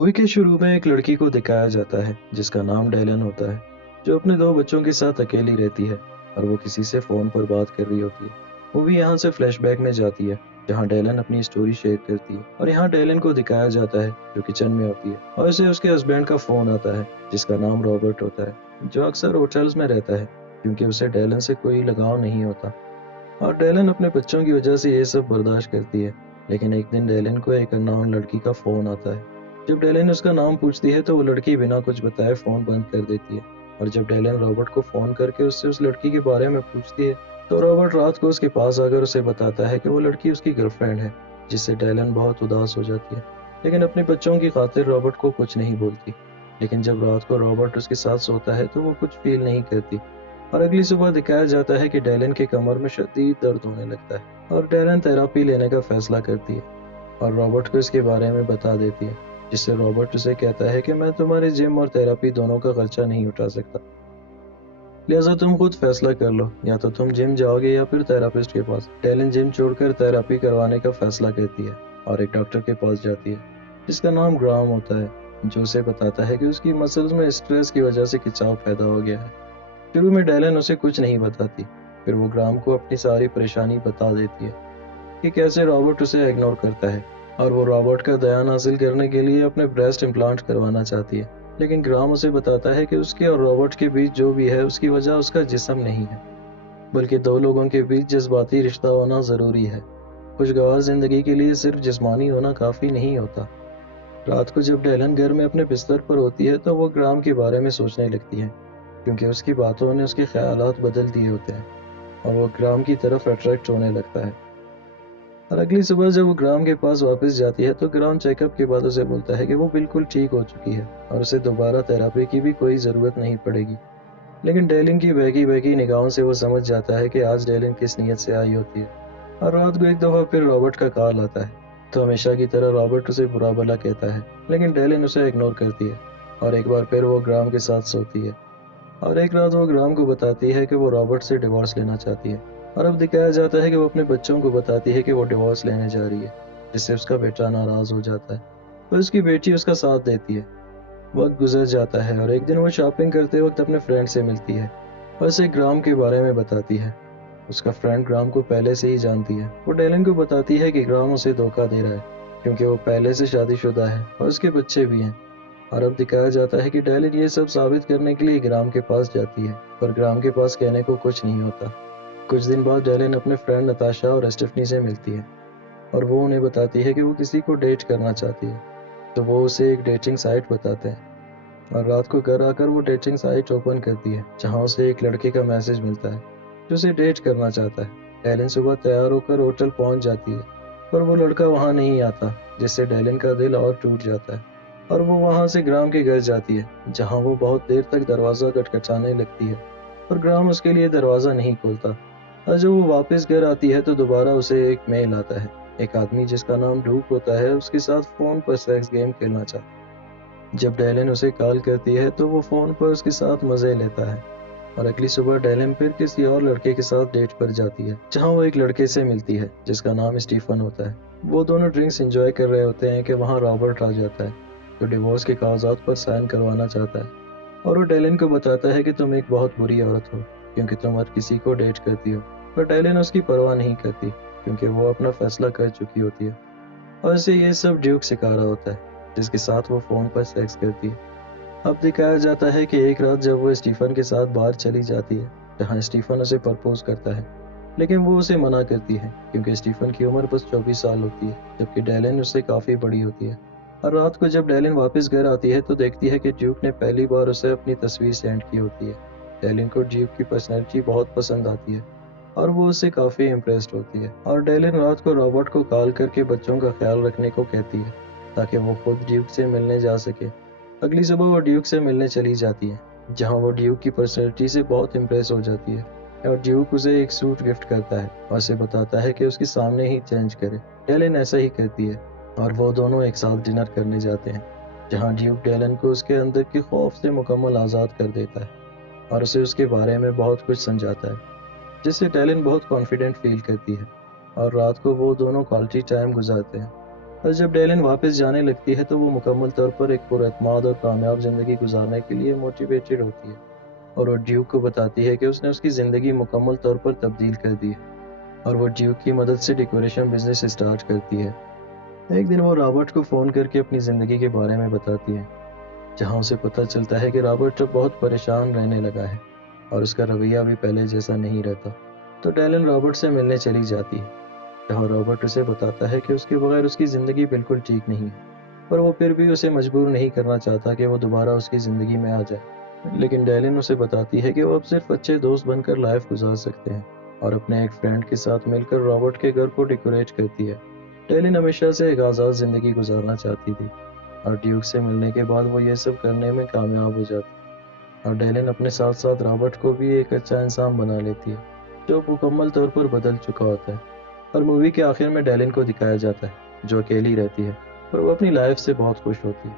Movie के शुरू में एक लड़की को दिखाया जाता है जिसका नाम डेलन होता है, जो अपने दो बच्चों के साथ अकेली रहती है और वो किसी से फोन पर बात कर रही होती है। मूवी यहाँ से फ्लैशबैक में जाती है जहाँ डेलन अपनी स्टोरी शेयर करती है और यहाँ डेलन को दिखाया जाता है जो किचन में होती है और उसे उसके हस्बैंड का फोन आता है जिसका नाम रॉबर्ट होता है, जो अक्सर होटल्स में रहता है क्योंकि उसे डेलन से कोई लगाव नहीं होता और डेलन अपने बच्चों की वजह से ये सब बर्दाश्त करती है। लेकिन एक दिन डेलन को एक अननोन लड़की का फोन आता है। जब डेलन उसका नाम पूछती है तो वो लड़की बिना कुछ बताए फोन बंद कर देती है। और जब डेलन रॉबर्ट को फोन करके उससे उस लड़की के बारे में पूछती है तो रॉबर्ट रात को उसके पास आकर उसे बताता है कि वो लड़की उसकी गर्लफ्रेंड है, जिससे डेलन बहुत उदास हो जाती है। लेकिन अपने बच्चों की खातिर रॉबर्ट को कुछ नहीं बोलती। लेकिन जब रात को रॉबर्ट उसके साथ सोता है तो वो कुछ फील नहीं करती और अगली सुबह दिखाया जाता है कि डेलन के कमर में शदीद दर्द होने लगता है और डेलन थेरेपी लेने का फैसला करती है और रॉबर्ट को इसके बारे में बता देती है, जिससे रॉबर्ट उसे कहता है कि मैं तुम्हारे जिम और थेरेपी दोनों का खर्चा नहीं उठा सकता, लिहाजा तुम खुद फैसला कर लो, या तो तुम जिम जाओगे या फिर थेरापिस्ट के पास। डेलन जिम छोड़कर थेरेपी करवाने का फैसला करती है और एक डॉक्टर के पास जाती है जिसका नाम ग्राम होता है, जो उसे बताता है कि उसकी मसल्स में स्ट्रेस की वजह से खिंचाव पैदा हो गया है। शुरू में डेलन उसे कुछ नहीं बताती, फिर वो ग्राम को अपनी सारी परेशानी बता देती है कि कैसे रॉबर्ट उसे इग्नोर करता है और वो रॉबर्ट का ध्यान हासिल करने के लिए अपने ब्रेस्ट इम्प्लांट करवाना चाहती है। लेकिन ग्राम उसे बताता है कि उसके और रॉबर्ट के बीच जो भी है उसकी वजह उसका जिस्म नहीं है, बल्कि दो लोगों के बीच जज्बाती रिश्ता होना ज़रूरी है। खुशगवार जिंदगी के लिए सिर्फ जिस्मानी होना काफ़ी नहीं होता। रात को जब डेलन घर में अपने बिस्तर पर होती है तो वो ग्राम के बारे में सोचने लगती है, क्योंकि उसकी बातों ने उसके ख्यालात बदल दिए होते हैं और वो ग्राम की तरफ अट्रैक्ट होने लगता है। और अगली सुबह जब वो ग्राम के पास वापस जाती है तो ग्राम चेकअप के बाद उसे बोलता है कि वो बिल्कुल ठीक हो चुकी है और उसे दोबारा थेरेपी की भी कोई ज़रूरत नहीं पड़ेगी। लेकिन डेलिन की बहकी बहकी निगाहों से वो समझ जाता है कि आज डेलिन किस नीयत से आई होती है। और रात को एक दफ़ा फिर रॉबर्ट का कॉल आता है, तो हमेशा की तरह रॉबर्ट उसे बुरा भला कहता है, लेकिन डेलिन उसे इग्नोर करती है और एक बार फिर वो ग्राम के साथ सोती है। और एक रात वो ग्राम को बताती है कि वो रॉबर्ट से डिवोर्स लेना चाहती है और अब दिखाया जाता है कि वो अपने बच्चों को बताती है कि वो डिवोर्स लेने जा रही है, जिससे उसका बेटा नाराज हो जाता है और उसकी बेटी उसका साथ देती है। वक्त गुजर जाता है और एक दिन वो शॉपिंग करते वक्त अपने फ्रेंड से मिलती है और उसे ग्राम के बारे में बताती है। उसका फ्रेंड ग्राम को पहले से ही जानती है। वो डेलन को बताती है कि ग्राम उसे धोखा दे रहा है क्योंकि वो पहले से शादीशुदा है और उसके बच्चे भी हैं। और अब दिखाया जाता है कि डेलन ये सब साबित करने के लिए ग्राम के पास जाती है, पर ग्राम के पास कहने को कुछ नहीं होता। कुछ दिन बाद डेलन अपने फ्रेंड नताशा और स्टेफनी से मिलती है और वो उन्हें बताती है कि वो किसी को डेट करना चाहती है, तो वो उसे एक डेटिंग साइट बताते हैं और रात को घर आकर वो डेटिंग साइट ओपन करती है जहाँ उसे एक लड़के का मैसेज मिलता है जो उसे डेट करना चाहता है। डेलन सुबह तैयार होकर होटल पहुंच जाती है, पर वो लड़का वहां नहीं आता, जिससे डेलन का दिल और टूट जाता है और वो वहां से ग्राम के घर जाती है जहां वो बहुत देर तक दरवाज़ा खटखटाने लगती है, पर ग्राम उसके लिए दरवाज़ा नहीं खोलता। और जब वो वापस घर आती है तो दोबारा उसे एक मेल आता है। एक आदमी जिसका नाम डूक होता है उसके साथ फ़ोन पर सेक्स गेम खेलना चाहता है। जब डेलन उसे कॉल करती है तो वो फ़ोन पर उसके साथ मज़े लेता है और अगली सुबह डेलन फिर किसी और लड़के के साथ डेट पर जाती है जहां वो एक लड़के से मिलती है जिसका नाम स्टीफन होता है। वो दोनों ड्रिंक्स एंजॉय कर रहे होते हैं कि वहां रॉबर्ट आ जाता है, जो डिवोर्स के कागजात पर साइन करवाना चाहता है और वो डेलन को बताता है कि तुम एक बहुत बुरी औरत हो क्योंकि तुम हर किसी को डेट करती हो। पर डेलन उसकी परवाह नहीं करती क्योंकि वो अपना फैसला कर चुकी होती है और इसे ये सब ड्यूक सिखा रहा होता है, जिसके साथ वो फ़ोन पर सेक्स करती है। अब दिखाया जाता है कि एक रात जब वो स्टीफन के साथ बाहर चली जाती है जहां स्टीफन उसे प्रपोज करता है, लेकिन वो उसे मना करती है क्योंकि स्टीफन की उम्र बस 24 साल होती है जबकि डेलन उससे काफ़ी बड़ी होती है। और रात को जब डेलन वापस घर आती है तो देखती है कि ड्यूक ने पहली बार उसे अपनी तस्वीर सेंड की होती है। डेलन को ड्यूक की पर्सनैलिटी बहुत पसंद आती है और वो उससे काफ़ी इम्प्रेस्ड होती है और डेलन रात को रॉबर्ट को कॉल करके बच्चों का ख्याल रखने को कहती है ताकि वो खुद ड्यूक से मिलने जा सके। अगली सुबह वो ड्यूक से मिलने चली जाती है जहां वो ड्यूक की पर्सनैलिटी से बहुत इम्प्रेस हो जाती है और ड्यूक उसे एक सूट गिफ्ट करता है और उसे बताता है कि उसके सामने ही चेंज करे। डेलन ऐसा ही करती है और वो दोनों एक साथ डिनर करने जाते हैं जहां ड्यूक डेलन को उसके अंदर के खौफ से मुकम्मल आज़ाद कर देता है और उसे उसके बारे में बहुत कुछ समझाता है, जिससे डेलन बहुत कॉन्फिडेंट फील करती है और रात को वो दोनों क्वालिटी टाइम गुजारते हैं। और जब डेलन वापस जाने लगती है तो वो मुकम्मल तौर पर एक पुरएतमाद और कामयाब ज़िंदगी गुजारने के लिए मोटिवेटेड होती है और वो ड्यूक को बताती है कि उसने उसकी ज़िंदगी मुकम्मल तौर पर तब्दील कर दी है और वो ड्यूक की मदद से डेकोरेशन बिजनेस स्टार्ट करती है। एक दिन वो रॉबर्ट को फ़ोन करके अपनी ज़िंदगी के बारे में बताती है, जहाँ उसे पता चलता है कि रॉबर्ट अब बहुत परेशान रहने लगा है और उसका रवैया भी पहले जैसा नहीं रहता। तो डेलन रॉबर्ट से मिलने चली जाती है, जहाँ रॉबर्ट उसे बताता है कि उसके बगैर उसकी ज़िंदगी बिल्कुल ठीक नहीं है, पर वो फिर भी उसे मजबूर नहीं करना चाहता कि वो दोबारा उसकी ज़िंदगी में आ जाए। लेकिन डेलन उसे बताती है कि वो अब सिर्फ अच्छे दोस्त बनकर लाइफ गुजार सकते हैं और अपने एक फ्रेंड के साथ मिलकर रॉबर्ट के घर को डेकोरेट करती है। डेलन हमेशा से एक आज़ाद ज़िंदगी गुजारना चाहती थी और ड्यूक से मिलने के बाद वो ये सब करने में कामयाब हो जाती है और डेलन अपने साथ साथ रॉबर्ट को भी एक अच्छा इंसान बना लेती है, जो मुकम्मल तौर पर बदल चुका होता है। और मूवी के आखिर में डेलन को दिखाया जाता है, जो अकेली रहती है, पर वो अपनी लाइफ से बहुत खुश होती है।